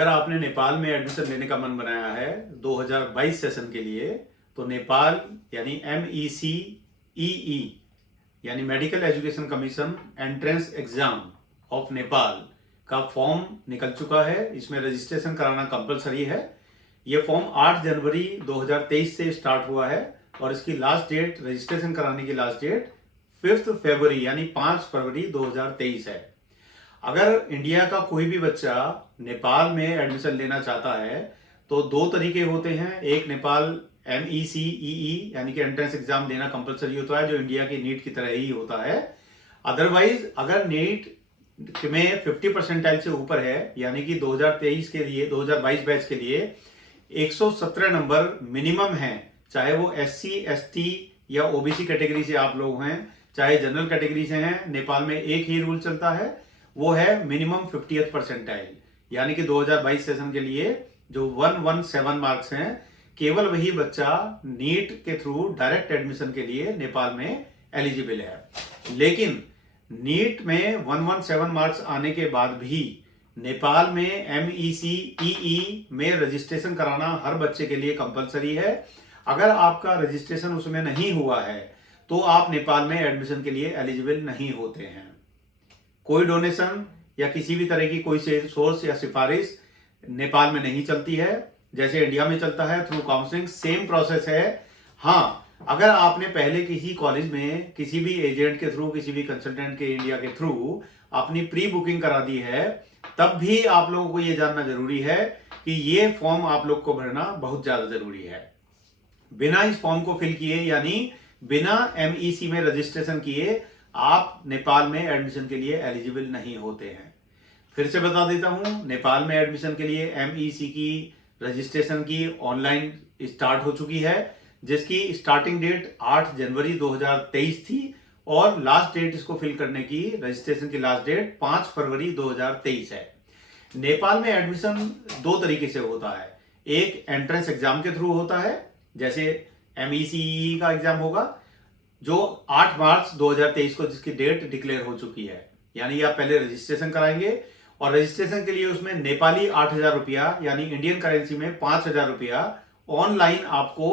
अगर आपने नेपाल में एडमिशन लेने का मन बनाया है 2022 सेशन के लिए, तो नेपाल यानी MECEE यानी medical education commission entrance exam of Nepal का फॉर्म निकल चुका है। इसमें रजिस्ट्रेशन कराना कंपलसरी है। ये फॉर्म 8 जनवरी 2023 से स्टार्ट हुआ है और इसकी लास्ट डेट, रजिस्ट्रेशन कराने की लास्ट डेट 5 फरवरी यानी 5 फरवरी 2023 है। अगर इंडिया का कोई भी बच्चा नेपाल में एडमिशन लेना चाहता है तो दो तरीके होते हैं। एक, नेपाल MECEE यानी कि एंट्रेंस एग्जाम देना कंपलसरी होता है, जो इंडिया की नीट की तरह ही होता है। अदरवाइज अगर नीट में 50 परसेंटाइल से ऊपर है, यानी कि 2023 के लिए 2022 बैच के लिए 117 नंबर मिनिमम है, चाहे वो SC ST या OBC कैटेगरी से आप लोग हैं, चाहे जनरल कैटेगरी से हैं। नेपाल में एक ही रूल चलता है, वो है मिनिमम 50th परसेंटाइल, यानी कि 2022 सेशन के लिए जो 117 मार्क्स हैं, केवल वही बच्चा नीट के थ्रू डायरेक्ट एडमिशन के लिए नेपाल में एलिजिबल है। लेकिन नीट में 117 मार्क्स आने के बाद भी नेपाल में MECEE में रजिस्ट्रेशन कराना हर बच्चे के लिए कंपलसरी है। अगर आपका रजिस्ट्रेशन उसमें नहीं हुआ है तो आप नेपाल में एडमिशन के लिए एलिजिबल नहीं होते हैं। कोई डोनेशन या किसी भी तरह की कोई सोर्स या सिफारिश नेपाल में नहीं चलती है, जैसे इंडिया में चलता है थ्रू काउंसलिंग। सेम प्रोसेस है। हाँ, अगर आपने पहले किसी कॉलेज में किसी भी एजेंट के थ्रू, किसी भी कंसल्टेंट के इंडिया के थ्रू अपनी प्री बुकिंग करा दी है, तब भी आप लोगों को यह जानना जरूरी है कि ये फॉर्म आप लोग को भरना बहुत ज्यादा जरूरी है। बिना इस फॉर्म को फिल किए, यानी बिना MEC में रजिस्ट्रेशन किए, आप नेपाल में एडमिशन के लिए एलिजिबल नहीं होते हैं। फिर से बता देता हूं, नेपाल में एडमिशन के लिए MEC की रजिस्ट्रेशन की ऑनलाइन स्टार्ट हो चुकी है, जिसकी स्टार्टिंग डेट 8 जनवरी 2023 थी और लास्ट डेट इसको फिल करने की, रजिस्ट्रेशन की लास्ट डेट 5 फरवरी 2023 है। नेपाल में एडमिशन दो तरीके से होता है। एक एंट्रेंस एग्जाम के थ्रू होता है, जैसे MECEE का एग्जाम होगा जो 8 मार्च 2023 को जिसकी डेट डिक्लेयर हो चुकी है। यानी आप पहले रजिस्ट्रेशन कराएंगे और रजिस्ट्रेशन के लिए उसमें नेपाली 8,000 रुपया यानी इंडियन करेंसी में 5,000 रुपया ऑनलाइन आपको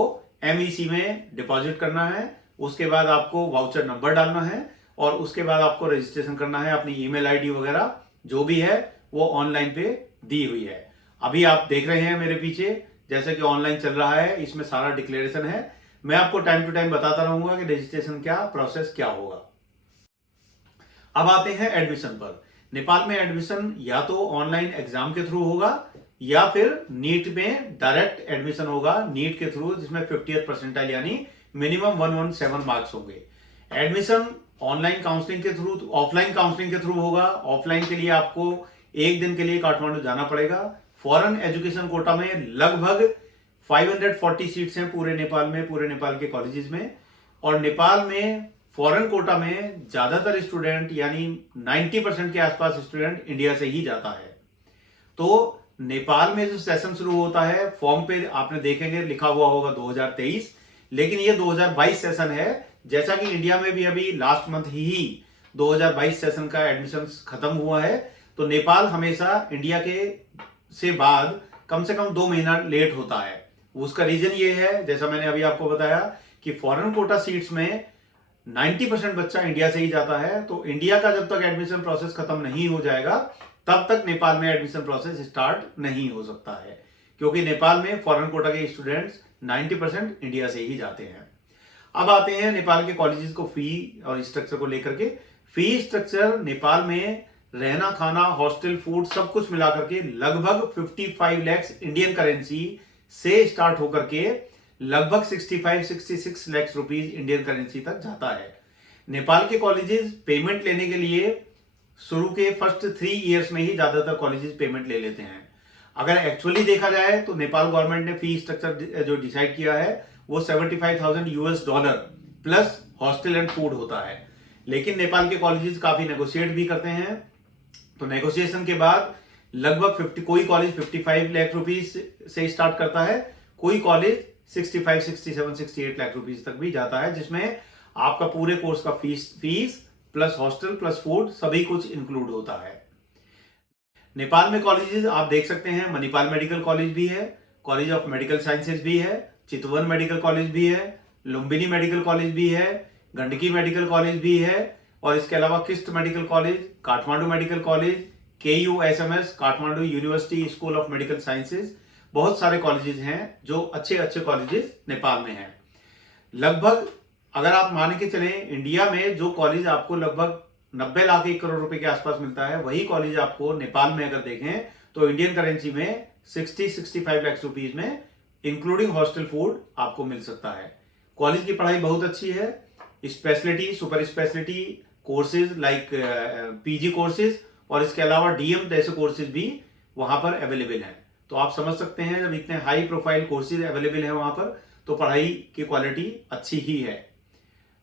MEC में डिपॉजिट करना है। उसके बाद आपको वाउचर नंबर डालना है और उसके बाद आपको रजिस्ट्रेशन करना है। अपनी ईमेल ID वगैरह जो भी है वो ऑनलाइन पे दी हुई है। अभी आप देख रहे हैं मेरे पीछे जैसे कि ऑनलाइन चल रहा है, इसमें सारा डिक्लेरेशन है। मैं आपको टाइम टू टाइम बताता रहूंगा कि रजिस्ट्रेशन क्या प्रोसेस क्या होगा। अब आते हैं एडमिशन पर। नेपाल में एडमिशन या तो ऑनलाइन एग्जाम के थ्रू होगा या फिर नीट में डायरेक्ट एडमिशन होगा, नीट के थ्रू, जिसमें 50th परसेंटाइल यानी मिनिमम 117 मार्क्स होंगे। एडमिशन ऑनलाइन काउंसलिंग के थ्रू, ऑफलाइन काउंसलिंग के थ्रू होगा। ऑफलाइन के लिए आपको एक दिन के लिए काठमांडू जाना पड़ेगा। फॉरेन एजुकेशन कोटा में लगभग 540 सीट्स हैं पूरे नेपाल में, पूरे नेपाल के कॉलेजेस में। और नेपाल में फॉरेन कोटा में ज्यादातर स्टूडेंट यानी 90% के आसपास स्टूडेंट इंडिया से ही जाता है। तो नेपाल में जो सेशन शुरू होता है, फॉर्म पे आपने देखेंगे लिखा हुआ होगा 2023, लेकिन ये 2022 सेशन है। जैसा कि इंडिया में भी अभी लास्ट मंथ ही 2022 सेशन का एडमिशन खत्म हुआ है, तो नेपाल हमेशा इंडिया के से बाद कम से कम 2 महीना लेट होता है। उसका रीजन ये है, जैसा मैंने अभी आपको बताया, कि फॉरेन कोटा सीट्स में 90% बच्चा इंडिया से ही जाता है। तो इंडिया का जब तक एडमिशन प्रोसेस खत्म नहीं हो जाएगा तब तक नेपाल में एडमिशन प्रोसेस स्टार्ट नहीं हो सकता है, क्योंकि नेपाल में फॉरेन कोटा के स्टूडेंट्स 90% इंडिया से ही जाते हैं। अब आते हैं नेपाल के कॉलेजेस को फी और स्ट्रक्चर को लेकर के। फी स्ट्रक्चर नेपाल में रहना, खाना, हॉस्टल, फूड सब कुछ मिलाकर के लगभग 55 लाख इंडियन करेंसी से स्टार्ट होकर के लगभग 65-66 लाख रुपीज इंडियन करेंसी तक जाता है। नेपाल के कॉलेजेस पेमेंट लेने के लिए शुरू के फर्स्ट 3 इयर्स में ही ज्यादातर कॉलेजेस पेमेंट ले लेते हैं। अगर एक्चुअली देखा जाए तो नेपाल गवर्नमेंट ने फी स्ट्रक्चर जो डिसाइड किया है वो $75,000 प्लस हॉस्टल एंड फूड होता है। लेकिन नेपाल के कॉलेजेस काफी नेगोशिएट भी करते हैं, तो नेगोशिएशन के बाद लगभग कोई कॉलेज 55 लाख रुपीज से स्टार्ट करता है, कोई कॉलेज 65, 67, 68 लाख रुपीज तक भी जाता है, जिसमें आपका पूरे कोर्स का fees plus hostel plus food सभी कुछ इंक्लूड होता है। नेपाल में कॉलेजेस आप देख सकते हैं, मणिपाल मेडिकल कॉलेज भी है, कॉलेज ऑफ मेडिकल साइंसेज भी है, चितवन मेडिकल कॉलेज भी है, लुम्बिनी मेडिकल कॉलेज भी है, गंडकी मेडिकल कॉलेज भी है, और इसके अलावा KIST medical college, Kathmandu medical college, KUSMS Kathmandu university school of medical sciences, बहुत सारे कॉलेजेस हैं जो अच्छे अच्छे कॉलेजेस नेपाल में हैं। लगभग अगर आप मान के चलें, इंडिया में जो कॉलेज आपको लगभग 90 लाख 1 करोड़ रुपए के आसपास मिलता है, वही कॉलेज आपको नेपाल में अगर देखें तो इंडियन करेंसी में 60-65 लाख रुपीज में इंक्लूडिंग हॉस्टल फूड आपको मिल सकता है। कॉलेज की पढ़ाई बहुत अच्छी है, speciality super speciality courses like PG courses और इसके अलावा DM जैसे कोर्सेज भी वहां पर अवेलेबल हैं। तो आप समझ सकते हैं जब इतने हाई प्रोफाइल कोर्सेज अवेलेबल है वहां पर, तो पढ़ाई की क्वालिटी अच्छी ही है।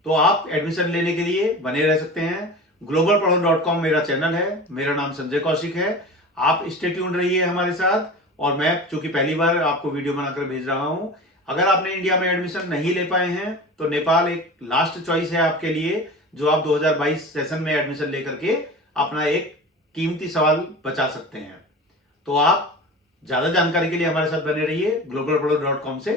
तो आप एडमिशन लेने के लिए बने रह सकते हैं। globalpadho.com मेरा चैनल है, मेरा नाम संजय कौशिक है। आप स्टे ट्यून्ड रहिए हमारे साथ, और मैं चूंकि पहली बार आपको वीडियो बनाकर भेज रहा हूं। अगर आपने इंडिया में एडमिशन नहीं ले पाए हैं तो नेपाल एक लास्ट चॉइस है आपके लिए, जो आप 2022 सेशन में एडमिशन लेकर के अपना एक कीमती सवाल बचा सकते हैं। तो आप ज्यादा जानकारी के लिए हमारे साथ बने रहिए globalpadho.com से।